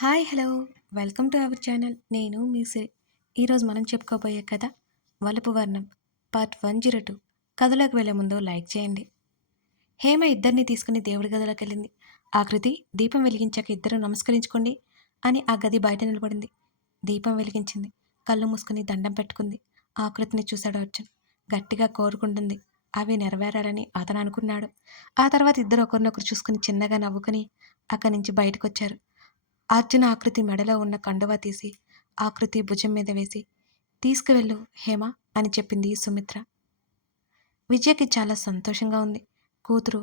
Hi hello. Welcome to our channel. నేను మీ సిరి. ఈరోజు మనం చెప్పుకోబోయే కథ వలుపు వర్ణం పార్ట్ వన్ జీరో టూ. కథలోకి వెళ్ళే ముందు లైక్ చేయండి. హేమ ఇద్దరిని తీసుకుని దేవుడి గదిలోకి వెళ్ళింది. ఆకృతి దీపం వెలిగించాక ఇద్దరు నమస్కరించుకోండి అని ఆ గది బయట నిలబడింది. దీపం వెలిగించింది. కళ్ళు మూసుకుని దండం పెట్టుకుంది. ఆకృతిని చూశాడు అర్జున్. గట్టిగా కోరుకుంటుంది. అవి నెరవేరాలని అతను అనుకున్నాడు. ఆ తర్వాత ఇద్దరు ఒకరినొకరు చూసుకుని చిన్నగా నవ్వుకుని అక్కడి నుంచి బయటకు వచ్చారు అర్జున ఆకృతి మెడలో ఉన్న కండువా తీసి ఆకృతి భుజం మీద వేసి తీసుకువెళ్ళు హేమ అని చెప్పింది సుమిత్ర. విజయకి చాలా సంతోషంగా ఉంది. కూతురు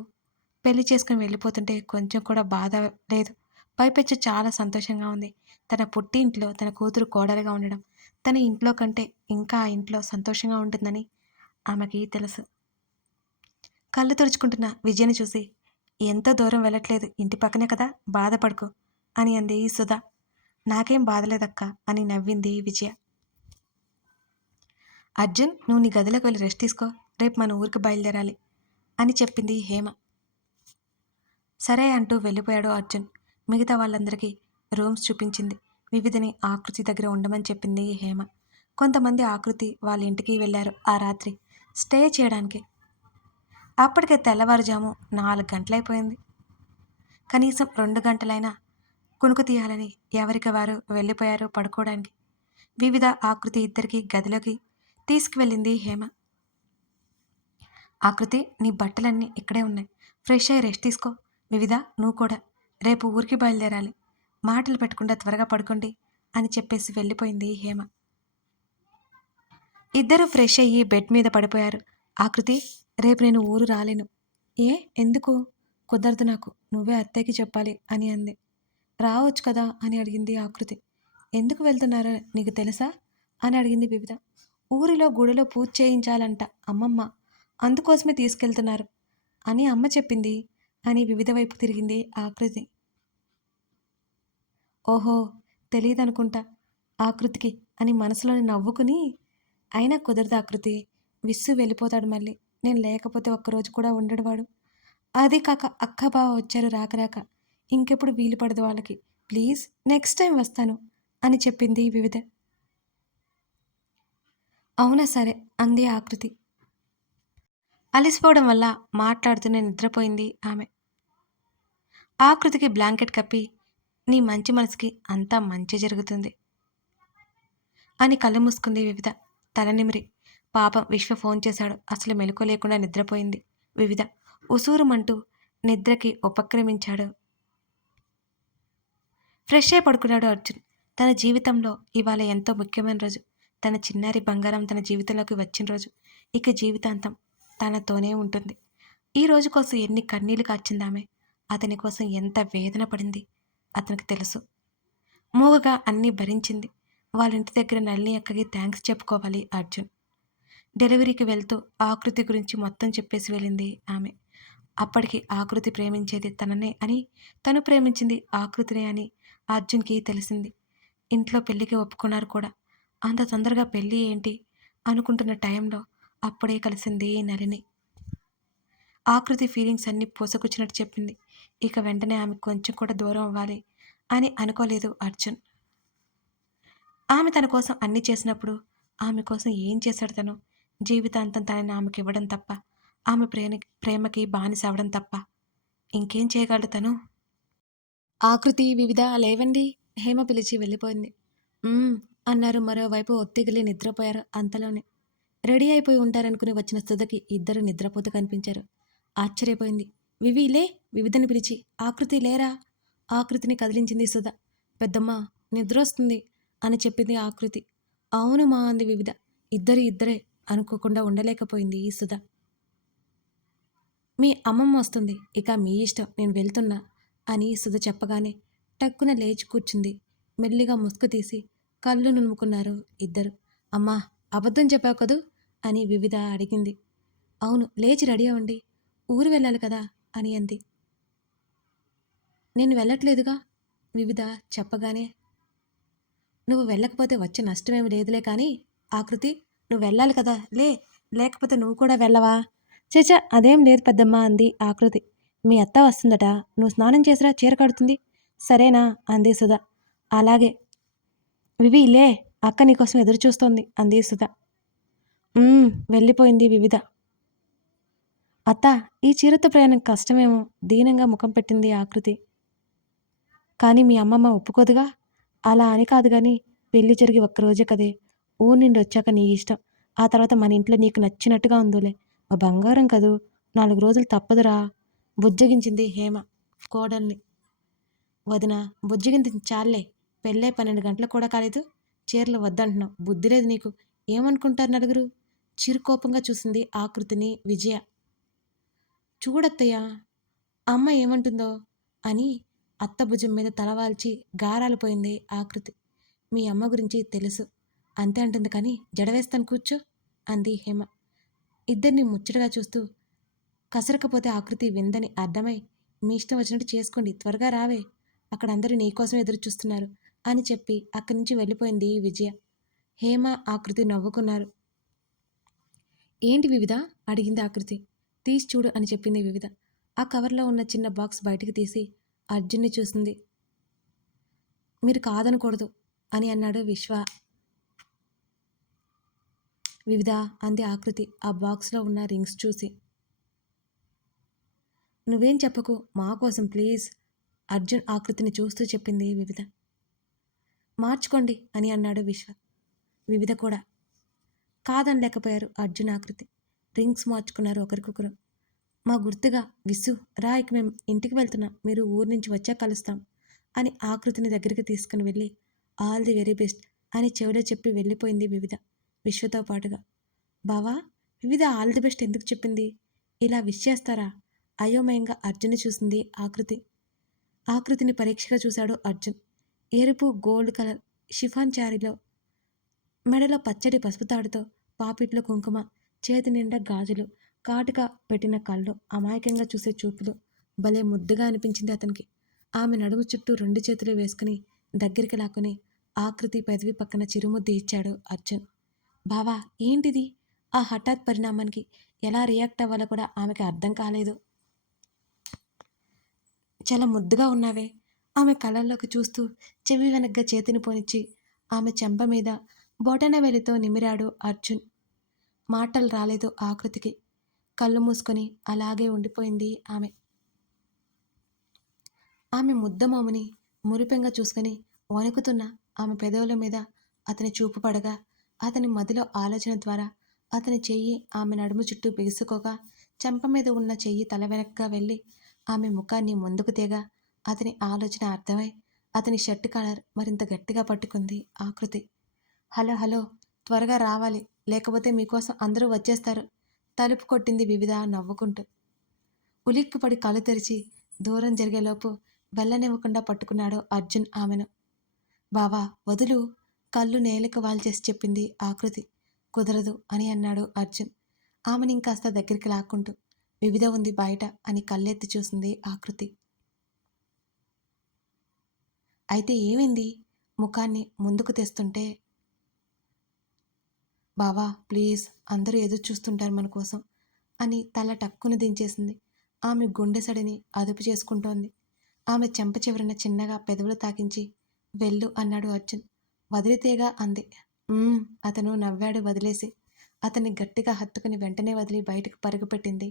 పెళ్ళి చేసుకుని వెళ్ళిపోతుంటే కొంచెం కూడా బాధ లేదు. పైపెచ్చు చాలా సంతోషంగా ఉంది. తన పుట్టి ఇంట్లో తన కూతురు కోడలుగా ఉండడం తన ఇంట్లో కంటే ఇంకా ఆ ఇంట్లో సంతోషంగా ఉంటుందని ఆమెకి తెలుసు. కళ్ళు తుడుచుకుంటున్న విజయని చూసి ఎంతో దూరం వెళ్ళట్లేదు ఇంటి పక్కనే కదా బాధపడుకో. అని అంది సుధా. నాకేం బాధలేదక్క అని నవ్వింది విజయ. అర్జున్ నువ్వు నీ గదిలోకి వెళ్ళి రెస్ట్ తీసుకో. రేపు మన ఊరికి బయలుదేరాలి అని చెప్పింది హేమ. సరే అంటూ వెళ్ళిపోయాడు అర్జున్. మిగతా వాళ్ళందరికీ రూమ్స్ చూపించింది. వివిధని ఆకృతి దగ్గర ఉండమని చెప్పింది హేమ. కొంతమంది ఆకృతి వాళ్ళ ఇంటికి వెళ్ళారు ఆ రాత్రి. స్టే చేయడానికి. అప్పటికే తెల్లవారుజాము నాలుగు గంటలైపోయింది. కనీసం రెండు గంటలైనా కునుకు తీయాలని ఎవరికి వారు వెళ్ళిపోయారు పడుకోవడానికి. వివిధ ఆకృతి ఇద్దరికి గదిలోకి తీసుకువెళ్ళింది హేమ. ఆకృతి నీ బట్టలన్నీ ఇక్కడే ఉన్నాయి. ఫ్రెష్ అయ్యి రెస్ట్ తీసుకో. వివిధ నువ్వు కూడా. రేపు ఊరికి బయలుదేరాలి. మాటలు పెట్టకుండా త్వరగా పడుకోండి అని చెప్పేసి వెళ్ళిపోయింది హేమ. ఇద్దరు ఫ్రెష్ అయ్యి బెడ్ మీద పడిపోయారు. ఆకృతి రేపు నేను ఊరు రాలేను. ఏ? ఎందుకు? కుదరదు నాకు. నువ్వే అత్తయ్యకి చెప్పాలి అని అంది. రావచ్చు కదా అని అడిగింది ఆకృతి. ఎందుకు వెళ్తున్నారో నీకు తెలుసా? అని అడిగింది వివిధ. ఊరిలో గుడిలో పూజ చేయించాలంట అమ్మమ్మ. అందుకోసమే తీసుకెళ్తున్నారు. అని అమ్మ చెప్పింది అని వివిధ వైపు తిరిగింది ఆకృతి. ఓహో తెలియదనుకుంటా ఆకృతికి అని మనసులోని నవ్వుకుని అయినా కుదరదు ఆకృతి విస్సు వెళ్ళిపోతాడు మళ్ళీ. నేను లేకపోతే ఒక్కరోజు కూడా ఉండడు వాడు. అది కాక అక్క బావ వచ్చారు రాక రాక. ఇంకెప్పుడు వీలు పడదు వాళ్ళకి. ప్లీజ్ నెక్స్ట్ టైం వస్తాను అని చెప్పింది వివిధ. అవునా సరే అంది ఆకృతి. అలసిపోవడం వల్ల మాట్లాడుతూనే నిద్రపోయింది ఆమె. ఆకృతికి బ్లాంకెట్ కప్పి నీ మంచి మనసుకి అంతా మంచి జరుగుతుంది అని కళ్ళు మూసుకుంది వివిధ. తలనిమిరి పాపం విశ్వ ఫోన్ చేశాడు. అసలు మెలకు లేకుండా నిద్రపోయింది వివిధ. ఉసూరుమంటూ నిద్రకి ఉపక్రమించాడు. ఫ్రెష్ అయి పడుకున్నాడు అర్జున్. తన జీవితంలో ఇవాళ ఎంతో ముఖ్యమైన రోజు. తన చిన్నారి బంగారం తన జీవితంలోకి వచ్చిన రోజు. ఇక జీవితాంతం తనతోనే ఉంటుంది. ఈ రోజు కోసం ఎన్ని కన్నీళ్ళు కాచిందామె అతని కోసం ఎంత వేదన పడింది. అతనికి తెలుసు. మూగగా అన్నీ భరించింది. వాళ్ళ ఇంటి దగ్గర నల్లి అక్కకి థ్యాంక్స్ చెప్పుకోవాలి అర్జున్. డెలివరీకి వెళ్తూ ఆకృతి గురించి మొత్తం చెప్పేసి వెళ్ళింది ఆమె. అప్పటికి ఆకృతి ప్రేమించేది తననే అని తను ప్రేమించింది ఆకృతినే అని అర్జున్కి తెలిసింది. ఇంట్లో పెళ్ళికి ఒప్పుకున్నారు కూడా. అంత తొందరగా పెళ్ళి ఏంటి? అనుకుంటున్న టైంలో అప్పుడే కలిసింది నలిని ఆకృతి ఫీలింగ్స్ అన్నీ పూసకొచ్చినట్టు చెప్పింది. ఇక వెంటనే ఆమె కొంచెం కూడా దూరం అవ్వాలి అని అనుకోలేదు అర్జున్. ఆమె తన కోసం అన్ని చేసినప్పుడు ఆమె కోసం ఏం చేశాడు తను? జీవితాంతం తనని ఆమెకి ఇవ్వడం తప్ప ఆమె ప్రేమ ప్రేమకి బానిస అవ్వడం తప్ప ఇంకేం చేయగలడు తను? ఆకృతి వివిధ లేవండి. హేమ పిలిచి వెళ్ళిపోయింది. అన్నారు మరోవైపు ఒత్తిగిలి నిద్రపోయారు అంతలోనే. రెడీ అయిపోయి ఉంటారనుకుని వచ్చిన సుధకి ఇద్దరు నిద్రపోతూ కనిపించారు. ఆశ్చర్యపోయింది. వివి లే వివిధని పిలిచి ఆకృతి లేరా? ఆకృతిని కదిలించింది సుధ. పెద్దమ్మ నిద్ర వస్తుంది అని చెప్పింది ఆకృతి. అవును మా అంది వివిధ. ఇద్దరు ఇద్దరే అనుకోకుండా ఉండలేకపోయింది ఈ సుధ. మీ అమ్మమ్మ వస్తుంది. ఇక మీ ఇష్టం నేను వెళ్తున్నా అని సుధ చెప్పగానే టక్కున లేచి కూర్చుంది. మెల్లిగా ముసుగు తీసి కళ్ళు నునుముకున్నారు ఇద్దరు. అమ్మా అబద్ధం చెప్పావు కదూ? అని వివిధ అడిగింది. అవును లేచి రెడీ అవ్వండి. ఊరు వెళ్ళాలి కదా? అని అంది. నేను వెళ్ళట్లేదుగా? వివిధ చెప్పగానే నువ్వు వెళ్ళకపోతే వచ్చే నష్టమేమి లేదులే కానీ ఆకృతి నువ్వు వెళ్ళాలి కదా? లే లేకపోతే నువ్వు కూడా వెళ్ళవా? చచ అదేం లేదు పెద్దమ్మ అంది ఆకృతి. మీ అత్త వస్తుందట నువ్వు స్నానం చేసిరా చీర కడుతుంది. సరేనా అంది సుధా. అలాగే. వివి లే అక్క నీకోసం ఎదురు చూస్తోంది అంది సుధా. వెళ్ళిపోయింది వివిధ. అత్త ఈ చీరతో ప్రయాణం కష్టమేమో దీనంగా ముఖం పెట్టింది ఆకృతి. కానీ మీ అమ్మమ్మ ఒప్పుకోదుగా? అలా అని కాదు కానీ పెళ్ళి జరిగి ఒక్కరోజే కదే. ఊరు నుండి వచ్చాక నీ ఇష్టం. ఆ తర్వాత మన ఇంట్లో నీకు నచ్చినట్టుగా ఉందిలే. మా బంగారం కదూ నాలుగు రోజులు తప్పదురా. బుజ్జగించింది హేమ కోడల్ని. వదిన బుజ్జగింది చాలే పెళ్ళే పన్నెండు గంటలు కూడా కాలేదు. చీరలు వద్దంటున్నావు బుద్ధి లేదు నీకు. ఏమనుకుంటారు నలుగురు? చిరుకోపంగా చూసింది ఆకృతిని విజయ. చూడత్తయ్య అమ్మ ఏమంటుందో అని అత్త భుజం మీద తలవాల్చి గారాలిపోయింది ఆకృతి. మీ అమ్మ గురించి తెలుసు. అంతే అంటుంది కానీ జడవేస్తాను కూర్చో అంది హేమ. ఇద్దరిని ముచ్చటగా చూస్తూ కసరకపోతే ఆకృతి విందని అర్థమై మీ ఇష్టం వచ్చినట్టు చేసుకోండి త్వరగా రావే అక్కడ అందరూ నీకోసం ఎదురు చూస్తున్నారు అని చెప్పి అక్కడి నుంచి వెళ్ళిపోయింది విజయ. హేమ ఆకృతి నవ్వుకున్నారు. ఏంటి వివిధ? అడిగింది ఆకృతి. తీసి చూడు అని చెప్పింది వివిధ. ఆ కవర్లో ఉన్న చిన్న బాక్స్ బయటికి తీసి అర్జున్ని చూసింది. మీరు కాదనకూడదు అని అన్నాడు విశ్వ. వివిధ అంది ఆకృతి. ఆ బాక్స్లో ఉన్న రింగ్స్ చూసి. నువ్వేం చెప్పకు మా కోసం ప్లీజ్ అర్జున్ ఆకృతిని చూస్తూ చెప్పింది వివిధ. మార్చుకోండి అని అన్నాడు విశ్వ. వివిధ కూడా. కాదనలేకపోయారు అర్జున్ ఆకృతి. రింగ్స్ మార్చుకున్నారు ఒకరికొకరు. మా గుర్తుగా విసు రా ఇక మేము ఇంటికి వెళ్తున్నాం మీరు ఊరు నుంచి వచ్చా కలుస్తాం అని ఆకృతిని దగ్గరికి తీసుకుని వెళ్ళి ఆల్ ది వెరీ బెస్ట్ అని చెవిలో చెప్పి వెళ్ళిపోయింది వివిధ. విశ్వతో పాటుగా. బావా వివిధ ఆల్ ది బెస్ట్ ఎందుకు చెప్పింది? ఇలా విష్ చేస్తారా? అయోమయంగా అర్జున్ చూసింది ఆకృతి. ఆకృతిని పరీక్షగా చూశాడు అర్జున్. ఎరుపు గోల్డ్ కలర్ షిఫాన్ చారీలో మెడలో పచ్చడి పసుపు తాడుతో పాపిట్లో కుంకుమ చేతి నిండా గాజులు కాటుక పెట్టిన కళ్ళు అమాయకంగా చూసే చూపులు. భలే ముద్దుగా అనిపించింది అతనికి. ఆమె నడుము చుట్టూ రెండు చేతులు వేసుకుని దగ్గరికి లాక్కుని ఆకృతి పెదవి పక్కన చిరుముద్దు ఇచ్చాడు అర్జున్. బావా ఏంటిది? ఆ హఠాత్ పరిణామానికి ఎలా రియాక్ట్ అవ్వాలో కూడా ఆమెకి అర్థం కాలేదు. చాలా ముద్దుగా ఉన్నావే. ఆమె కళ్ళల్లోకి చూస్తూ చెవి వెనగ్గా చేతిని పోనిచ్చి ఆమె చెంప మీద బొటనవేలితో నిమిరాడు అర్జున్. మాటలు రాలేదు ఆకృతికి. కళ్ళు మూసుకొని అలాగే ఉండిపోయింది ఆమె. ఆమె ముద్దమోముని మురిపెంగా చూసుకొని వణుకుతున్న ఆమె పెదవుల మీద అతని చూపు పడగా అతని మదిలో ఆలోచన ద్వారా అతని చెయ్యి ఆమె నడుము చుట్టూ బిగుసుకోగా చెంప మీద ఉన్న చెయ్యి తల వెనక్గా వెళ్ళి ఆమె ముఖాన్ని ముందుకు తేగా అతని ఆలోచన అర్థమై అతని షర్ట్ కాలర్ మరింత గట్టిగా పట్టుకుంది ఆకృతి. హలో హలో త్వరగా రావాలి లేకపోతే మీకోసం అందరూ వచ్చేస్తారు తలుపు కొట్టింది వివిధ నవ్వుకుంటూ. ఉలిక్కిపడి కళ్ళు తెరిచి దూరం జరిగేలోపు వెళ్ళనివ్వకుండా పట్టుకున్నాడు అర్జున్ ఆమెను. బావా వదులు కళ్ళు నేలకు వాల్చేసి చెప్పింది ఆకృతి కుదరదు అని అన్నాడు అర్జున్. ఆమెని ఇంకాస్త దగ్గరికి లాక్కుంటూ వివిధ ఉంది బయట అని కళ్ళెత్తి చూసింది ఆకృతి అయితే ఏమైంది? ముఖాన్ని ముందుకు తెస్తుంటే బావా ప్లీజ్ అందరూ ఎదురు చూస్తుంటారు మన కోసం అని తల టక్కున దించేసింది. ఆమె గుండె సడిని అదుపు చేసుకుంటోంది. ఆమె చెంప చివరన చిన్నగా పెదవులు తాకించి వెళ్ళు అన్నాడు అర్జున్. వదిలితేగా అంది. అతను నవ్వాడు వదిలేసి. అతన్ని గట్టిగా హత్తుకుని వెంటనే వదిలి బయటకు పరుగుపెట్టింది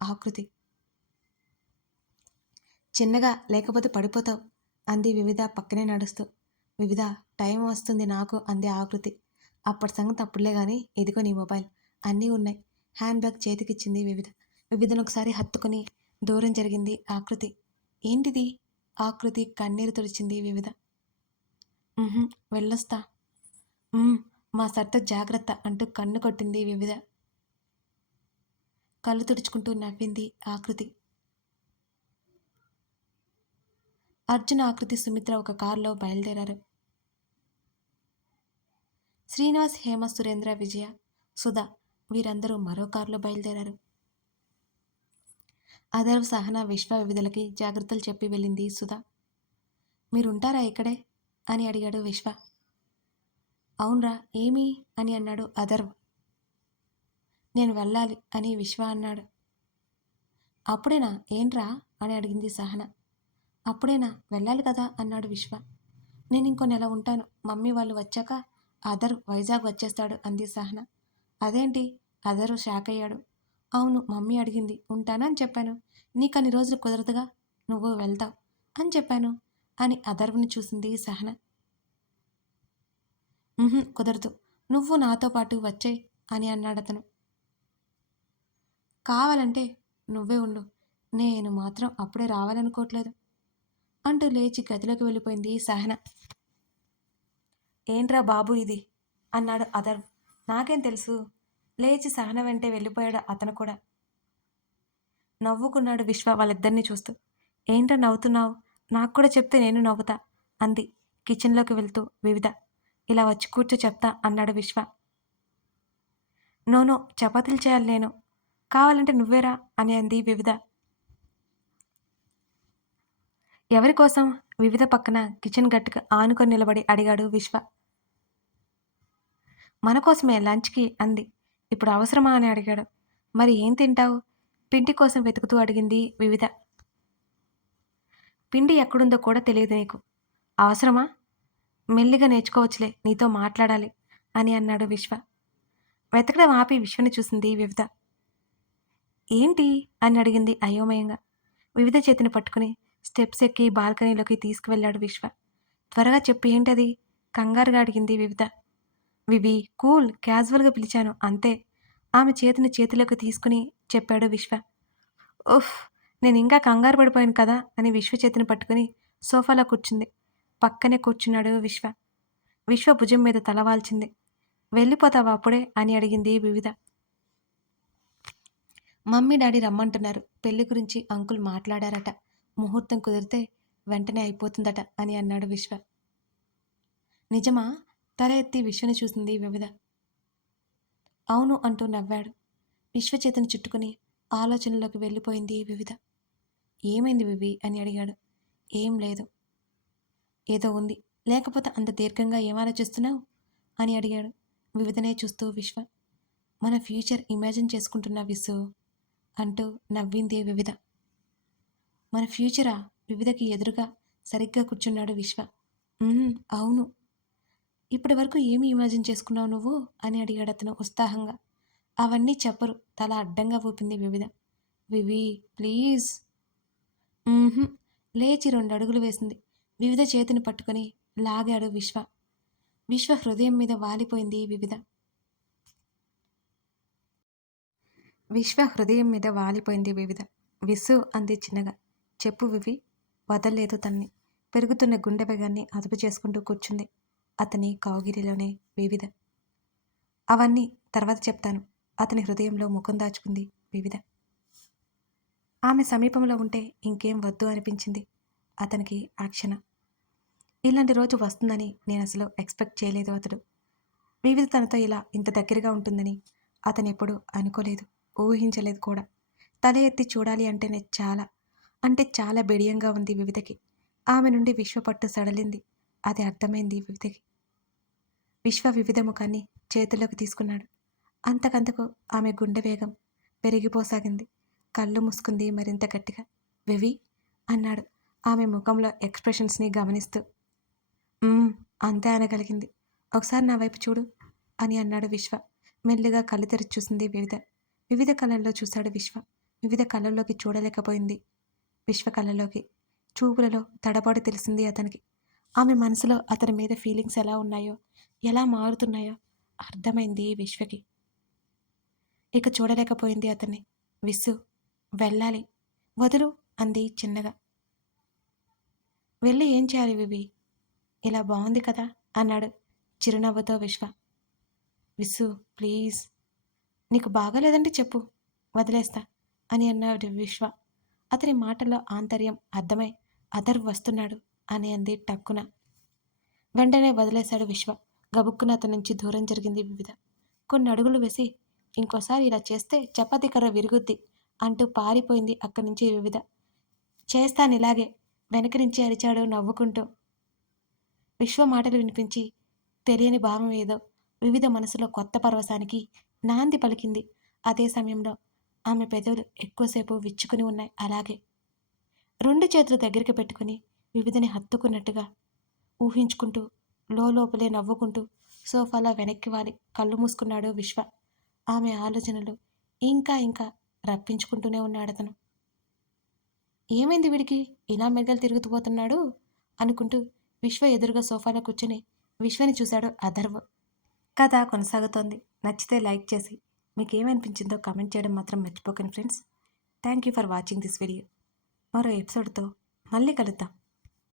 ఆకృతి. చిన్నగా లేకపోతే పడిపోతావు అంది వివిధ పక్కనే నడుస్తూ. వివిధ టైం వస్తుంది నాకు అంది ఆకృతి. అప్పటి సంగతి అప్పుడులే కానీ ఇదిగో నీ మొబైల్. అన్నీ ఉన్నాయి. హ్యాండ్ బ్యాగ్ చేతికిచ్చింది వివిధ. వివిధను ఒకసారి హత్తుకుని దూరం జరిగింది ఆకృతి. ఏంటిది? ఆకృతి కన్నీరు తుడిచింది వివిధ. వెళ్ళొస్తా. మా సర్త జాగ్రత్త అంటూ కన్ను కొట్టింది వివిధ. కళ్ళు తుడుచుకుంటూ నవ్వింది ఆకృతి. అర్జున్ ఆకృతి సుమిత్ర ఒక కారులో బయలుదేరారు. శ్రీనివాస్ హేమ సురేంద్ర విజయ సుధా వీరందరూ మరో కారులో బయలుదేరారు. అదర్వ్ సహనా విశ్వ వివిధలకి జాగ్రత్తలు చెప్పి వెళ్ళింది సుధా. మీరుంటారా ఇక్కడే? అని అడిగాడు విశ్వ. అవునరా ఏమి? అని అన్నాడు అధర్వ్. నేను వెళ్ళాలి అని విశ్వ అన్నాడు. అప్పుడేనా? ఏంట్రా? అని అడిగింది సహన. అప్పుడేనా? వెళ్ళాలి కదా అన్నాడు విశ్వ. నేను ఇంకో నెల ఉంటాను. మమ్మీ వాళ్ళు వచ్చాక అదర్ వైజాగ్ వచ్చేస్తాడు అంది సహన. అదేంటి? అదరు షాక్ అయ్యాడు. అవును మమ్మీ అడిగింది. ఉంటానని చెప్పాను. నీకు అన్ని రోజులు కుదరదుగా. నువ్వు వెళ్తావు అని చెప్పాను. అని అదర్వ్ని చూసింది సహన. కుదరదు. నువ్వు నాతో పాటు వచ్చే అని అన్నాడు అతను కావాలంటే నువ్వే ఉండు. నేను మాత్రం అప్పుడే రావాలనుకోవట్లేదు అంటూ లేచి గదిలోకి వెళ్ళిపోయింది సహన. ఏంట్రా బాబు ఇది? అన్నాడు అదర్ నాకేం తెలుసు. లేచి సహన వెంటే వెళ్ళిపోయాడు అతను కూడా. నవ్వుకున్నాడు విశ్వ వాళ్ళిద్దరినీ చూస్తూ. ఏంట్రా నవ్వుతున్నావు? నాకు కూడా చెప్తే నేను నవ్వుతా అంది. కిచెన్లోకి వెళ్తూ వివిధ. ఇలా వచ్చి కూర్చో చెప్తా అన్నాడు విశ్వ. నోనో చపాతీలు చేయాలి నేను. కావాలంటే నువ్వేరా అని అంది వివిధ. ఎవరి కోసం? వివిధ పక్కన కిచెన్ గట్టుకు ఆనుకొని నిలబడి అడిగాడు విశ్వ. మన కోసమే లంచ్కి అంది. ఇప్పుడు అవసరమా అని అడిగాడు. మరి ఏం తింటావు? పిండి కోసం వెతుకుతూ అడిగింది వివిధ. పిండి ఎక్కడుందో కూడా తెలియదు నీకు. అవసరమా? మెల్లిగా నేర్చుకోవచ్చులే నీతో మాట్లాడాలి అని అన్నాడు విశ్వ. వెతకడం ఆపి విశ్వని చూసింది వివిధ. ఏంటి? అని అడిగింది అయోమయంగా. వివిధ చేతిని పట్టుకుని స్టెప్స్ ఎక్కి బాల్కనీలోకి తీసుకువెళ్ళాడు విశ్వ. త్వరగా చెప్పు ఏంటది? కంగారుగా అడిగింది వివిధ. వివి కూల్ క్యాజువల్గా పిలిచాను అంతే. ఆమె చేతిని చేతిలోకి తీసుకుని చెప్పాడు విశ్వ. ఉఫ్ నేను ఇంకా కంగారు పడిపోయాను కదా అని విశ్వ చేతిని పట్టుకుని సోఫాలో కూర్చుంది. పక్కనే కూర్చున్నాడు విశ్వ. విశ్వ భుజం మీద తలవాల్చింది వెళ్ళిపోతావా అప్పుడే అని అడిగింది వివిధ. మమ్మీ డాడీ రమ్మంటున్నారు. పెళ్ళి గురించి అంకుల్ మాట్లాడారట. ముహూర్తం కుదిరితే వెంటనే అయిపోతుందట అని అన్నాడు విశ్వ. నిజమా? తల ఎత్తి విశ్వని చూసింది వివిధ. అవును అంటూ నవ్వాడు. విశ్వ చేతిని చుట్టుకుని ఆలోచనలోకి వెళ్ళిపోయింది వివిధ. ఏమైంది వివి అని అడిగాడు. ఏం లేదు. ఏదో ఉంది. లేకపోతే అంత దీర్ఘంగా ఏం ఆలోచిస్తున్నావు? అని అడిగాడు వివిధనే చూస్తూ విశ్వ. మన ఫ్యూచర్ ఇమాజిన్ చేసుకుంటున్న విసు అంటూ నవ్వింది వివిధ మన ఫ్యూచరా? వివిధకి ఎదురుగా సరిగ్గా కూర్చున్నాడు విశ్వ. అవును. ఇప్పటి వరకు ఏమి ఇమాజిన్ చేసుకున్నావు నువ్వు? అని అడిగాడు అతను ఉత్సాహంగా. అవన్నీ చెప్పరు. తల అడ్డంగా ఊపింది వివిధ వివి ప్లీజ్. లేచి రెండు అడుగులు వేసింది. వివిధ చేతిని పట్టుకొని లాగాడు విశ్వ. విశ్వ హృదయం మీద వాలిపోయింది వివిధ. విశ్వ హృదయం మీద వాలిపోయింది వివిధ. విసు అంది చిన్నగా. చెప్పు వివి. వదల్లేదు తన్ని. పెరుగుతున్న గుండె వేగాన్ని అదుపు చేసుకుంటూ కూర్చుంది. అతని కౌగిరిలోనే వివిధ. అవన్నీ తర్వాత చెప్తాను. అతని హృదయంలో ముఖం దాచుకుంది వివిధ. ఆమె సమీపంలో ఉంటే ఇంకేం వద్దు అనిపించింది అతనికి ఆ ఇలాంటి రోజు వస్తుందని నేను అసలు ఎక్స్పెక్ట్ చేయలేదు అతడు. వివిధ తనతో ఇలా ఇంత దగ్గరగా ఉంటుందని అతను ఎప్పుడూ అనుకోలేదు ఊహించలేదు కూడా. తల ఎత్తి చూడాలి అంటేనే చాలా అంటే చాలా బిడియంగా ఉంది వివిధకి. ఆమె నుండి విశ్వ పట్టు సడలింది అది అర్థమైంది వివిధకి. విశ్వ వివిధ ముఖాన్ని చేతుల్లోకి తీసుకున్నాడు. అంతకంతకు ఆమె గుండె వేగం పెరిగిపోసాగింది. కళ్ళు మూసుకుంది మరింత గట్టిగా. వివి అన్నాడు. ఆమె ముఖంలో ఎక్స్ప్రెషన్స్ని గమనిస్తూ. అంతే అనగలిగింది. ఒకసారి నా వైపు చూడు అని అన్నాడు విశ్వ. మెల్లిగా కళ్ళు తెరిచి చూసింది వివిధ. వివిధ కళల్లో చూశాడు విశ్వ. వివిధ కళ్ళల్లోకి చూడలేకపోయింది విశ్వ కళ్ళలోకి చూపులలో తడబాటు తెలిసింది అతనికి. ఆమె మనసులో అతని మీద ఫీలింగ్స్ ఎలా ఉన్నాయో ఎలా మారుతున్నాయో అర్థమైంది విశ్వకి. ఇక చూడలేకపోయింది అతన్ని. విస్సు వెళ్ళాలి. వదులు అంది చిన్నగా. వెళ్ళి ఏం చేయాలి వివి? ఇలా బాగుంది కదా అన్నాడు చిరునవ్వుతో విశ్వ. విసు ప్లీజ్. నీకు బాగాలేదంటే చెప్పు. వదిలేస్తా అని అన్నాడు విశ్వ. అతని మాటల్లో ఆంతర్యం అర్థమై అదర్ వస్తున్నాడు అని అంది టక్కున. వెంటనే వదిలేశాడు విశ్వ. గబుక్కున అతని నుంచి దూరం జరిగింది వివిధ. కొన్ని అడుగులు వేసి ఇంకోసారి ఇలా చేస్తే చపాతీ కర్ర విరుగుద్ది అంటూ పారిపోయింది అక్కడి నుంచి వివిధ. చేస్తాను ఇలాగే వెనక నుంచి అరిచాడు నవ్వుకుంటూ. విశ్వ మాటలు వినిపించి తెలియని భావం ఏదో వివిధ మనసులో కొత్త పరవశానికి నాంది పలికింది. అదే సమయంలో ఆమె పెదవులు ఎక్కువసేపు విచ్చుకుని ఉన్నాయి అలాగే. రెండు చేతులు దగ్గరికి పెట్టుకుని వివిధని హత్తుకున్నట్టుగా ఊహించుకుంటూ లోపలే నవ్వుకుంటూ సోఫాలో వెనక్కి వాలి కళ్ళు మూసుకున్నాడు విశ్వ. ఆమె ఆలోచనలు ఇంకా ఇంకా రప్పించుకుంటూనే ఉన్నాడు అతను. ఏమైంది వీడికి? ఇలా మెరుగలు తిరుగుతూ పోతున్నాడు? అనుకుంటూ విశ్వ ఎదురుగా సోఫాలో కూర్చుని విశ్వని చూశాడు అధర్వ్. కథ కొనసాగుతోంది. నచ్చితే లైక్ చేసి మీకు ఏమనిపించిందో కమెంట్ చేయడం మాత్రం మర్చిపోకండి friends. Thank you for watching this video. మరో ఎపిసోడ్తో మళ్ళీ కలుద్దాం.